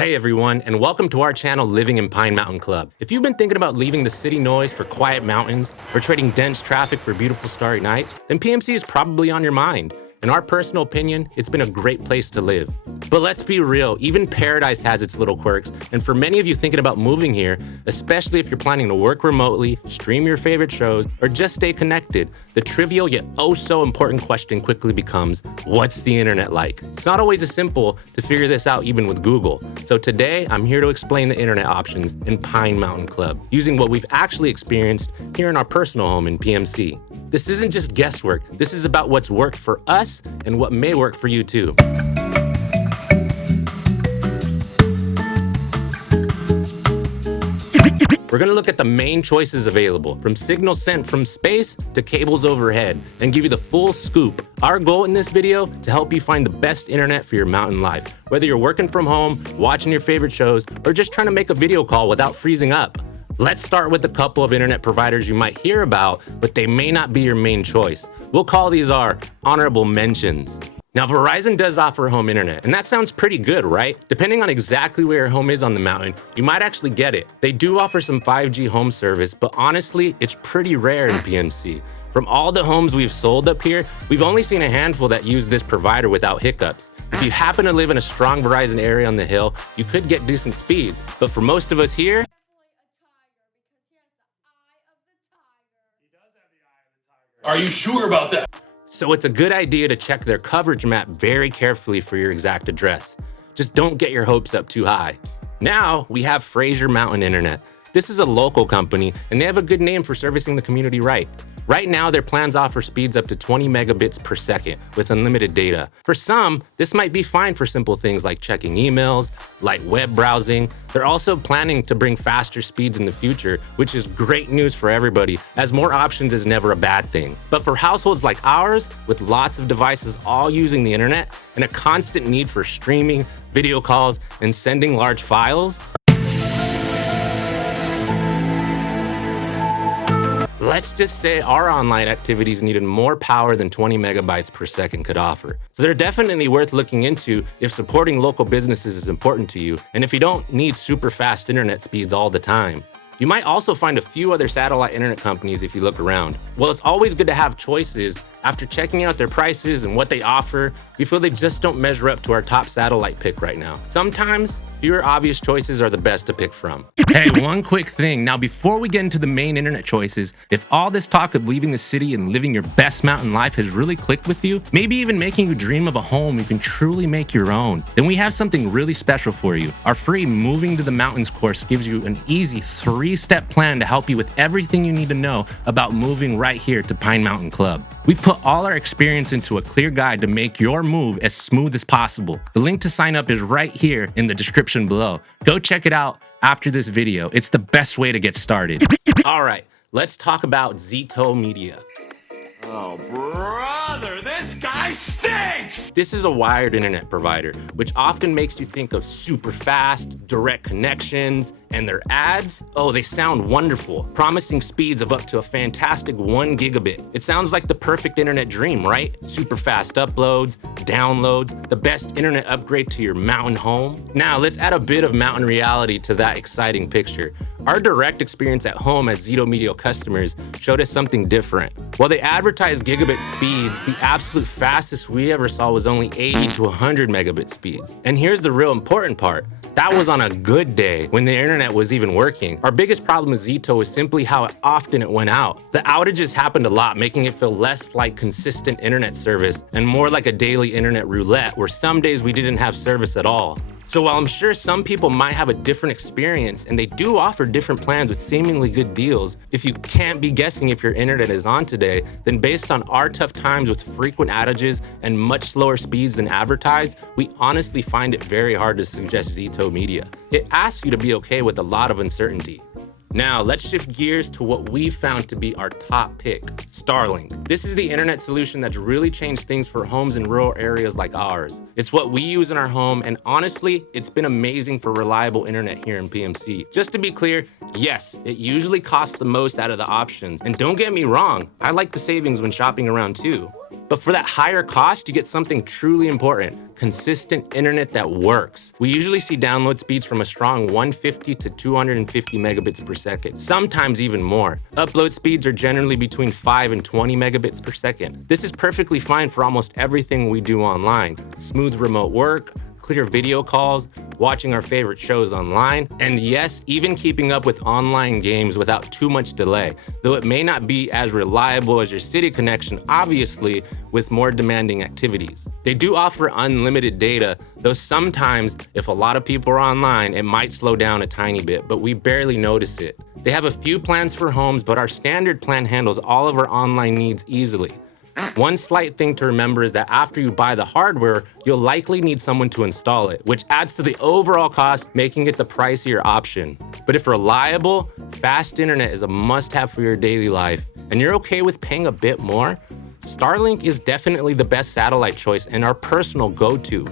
Hey everyone, and welcome to our channel, Living in Pine Mountain Club. If you've been thinking about leaving the city noise for quiet mountains or trading dense traffic for beautiful starry nights, then PMC is probably on your mind. In our personal opinion, it's been a great place to live. But let's be real, even paradise has its little quirks, and for many of you thinking about moving here, especially if you're planning to work remotely, stream your favorite shows, or just stay connected, the trivial yet oh so important question quickly becomes, what's the internet like? It's not always as simple to figure this out even with Google. So today, I'm here to explain the internet options in Pine Mountain Club, using what we've actually experienced here in our personal home in PMC. This isn't just guesswork, this is about what's worked for us and what may work for you too. We're gonna look at the main choices available, from signal sent from space to cables overhead, and give you the full scoop. Our goal in this video, to help you find the best internet for your mountain life, whether you're working from home, watching your favorite shows, or just trying to make a video call without freezing up. Let's start with a couple of internet providers you might hear about, but they may not be your main choice. We'll call these our honorable mentions. Now, Verizon does offer home internet, and that sounds pretty good, right? Depending on exactly where your home is on the mountain, you might actually get it. They do offer some 5G home service, but honestly, it's pretty rare in PMC. From all the homes we've sold up here, we've only seen a handful that use this provider without hiccups. If you happen to live in a strong Verizon area on the hill, you could get decent speeds, but for most of us here, Are you sure about that? so it's a good idea to check their coverage map very carefully for your exact address. Just don't get your hopes up too high. Now we have Frazier Mountain Internet. This is a local company and they have a good name for servicing the community right. Right now, their plans offer speeds up to 20 megabits per second with unlimited data. For some, this might be fine for simple things like checking emails, light web browsing. They're also planning to bring faster speeds in the future, which is great news for everybody, as more options is never a bad thing. But for households like ours, with lots of devices all using the internet and a constant need for streaming, video calls, and sending large files, let's just say our online activities needed more power than 20 megabytes per second could offer. So they're definitely worth looking into if supporting local businesses is important to you, and if you don't need super fast internet speeds all the time. You might also find a few other satellite internet companies if you look around. Well, it's always good to have choices. After checking out their prices and what they offer, we feel they just don't measure up to our top satellite pick right now. Sometimes, fewer obvious choices are the best to pick from. Hey, one quick thing. Now, before we get into the main internet choices, if all this talk of leaving the city and living your best mountain life has really clicked with you, maybe even making you dream of a home you can truly make your own, then we have something really special for you. Our free Moving to the Mountains course gives you an easy 3-step plan to help you with everything you need to know about moving right here to Pine Mountain Club. We've put all our experience into a clear guide to make your move as smooth as possible. The link to sign up is right here in the description below. Go check it out after this video. It's the best way to get started. All right, let's talk about Zito Media. Oh, brother, this guy stinks! This is a wired internet provider, which often makes you think of super fast, direct connections, and their ads, oh, they sound wonderful, promising speeds of up to a fantastic 1 gigabit. It sounds like the perfect internet dream, right? Super fast uploads, downloads, the best internet upgrade to your mountain home. Now, let's add a bit of mountain reality to that exciting picture. Our direct experience at home as Zito Media customers showed us something different. While they advertised gigabit speeds, the absolute fastest we ever saw was only 80 to 100 megabit speeds. And here's the real important part. That was on a good day when the internet was even working. Our biggest problem with Zito was simply how often it went out. The outages happened a lot, making it feel less like consistent internet service and more like a daily internet roulette where some days we didn't have service at all. So while I'm sure some people might have a different experience and they do offer different plans with seemingly good deals, if you can't be guessing if your internet is on today, then based on our tough times with frequent outages and much slower speeds than advertised, we honestly find it very hard to suggest Zito Media. It asks you to be okay with a lot of uncertainty. Now, let's shift gears to what we've found to be our top pick, Starlink. This is the internet solution that's really changed things for homes in rural areas like ours. It's what we use in our home, and honestly, it's been amazing for reliable internet here in PMC. Just to be clear, yes, it usually costs the most out of the options. And don't get me wrong, I like the savings when shopping around too. But for that higher cost, you get something truly important: consistent internet that works. We usually see download speeds from a strong 150 to 250 megabits per second, sometimes even more. Upload speeds are generally between 5 and 20 megabits per second. This is perfectly fine for almost everything we do online: smooth remote work, clear video calls, watching our favorite shows online, and yes, even keeping up with online games without too much delay, though it may not be as reliable as your city connection, obviously, with more demanding activities. They do offer unlimited data, though sometimes, if a lot of people are online, it might slow down a tiny bit, but we barely notice it. They have a few plans for homes, but our standard plan handles all of our online needs easily. One slight thing to remember is that after you buy the hardware, you'll likely need someone to install it, which adds to the overall cost, making it the pricier option. But if reliable, fast internet is a must-have for your daily life, and you're okay with paying a bit more, Starlink is definitely the best satellite choice and our personal go-to.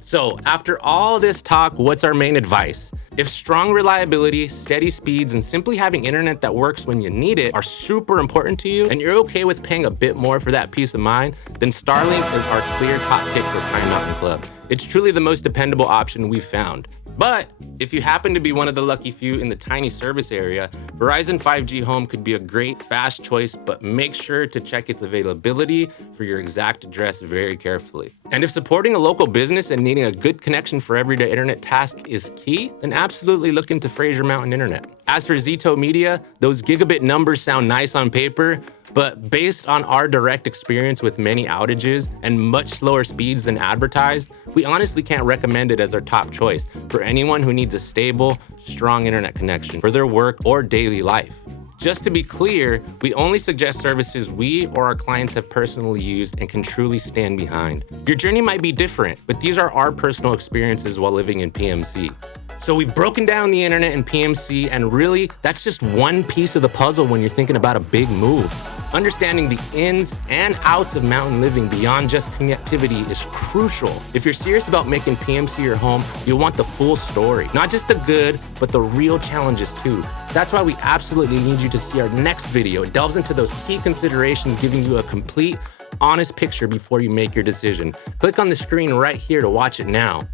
So after all this talk, what's our main advice? If strong reliability, steady speeds, and simply having internet that works when you need it are super important to you, and you're okay with paying a bit more for that peace of mind, then Starlink is our clear top pick for Pine Mountain Club. It's truly the most dependable option we've found. But if you happen to be one of the lucky few in the tiny service area, Verizon 5G Home could be a great fast choice, but make sure to check its availability for your exact address very carefully. And if supporting a local business and needing a good connection for everyday internet tasks is key, then absolutely look into Frazier Mountain Internet. As for Zito Media, those gigabit numbers sound nice on paper, but based on our direct experience with many outages and much slower speeds than advertised, we honestly can't recommend it as our top choice for anyone who needs a stable, strong internet connection for their work or daily life. Just to be clear, we only suggest services we or our clients have personally used and can truly stand behind. Your journey might be different, but these are our personal experiences while living in PMC. So we've broken down the internet in PMC, and really, that's just one piece of the puzzle when you're thinking about a big move. Understanding the ins and outs of mountain living beyond just connectivity is crucial. If you're serious about making PMC your home, you'll want the full story. Not just the good, but the real challenges too. That's why we absolutely need you to see our next video. It delves into those key considerations, giving you a complete, honest picture before you make your decision. Click on the screen right here to watch it now.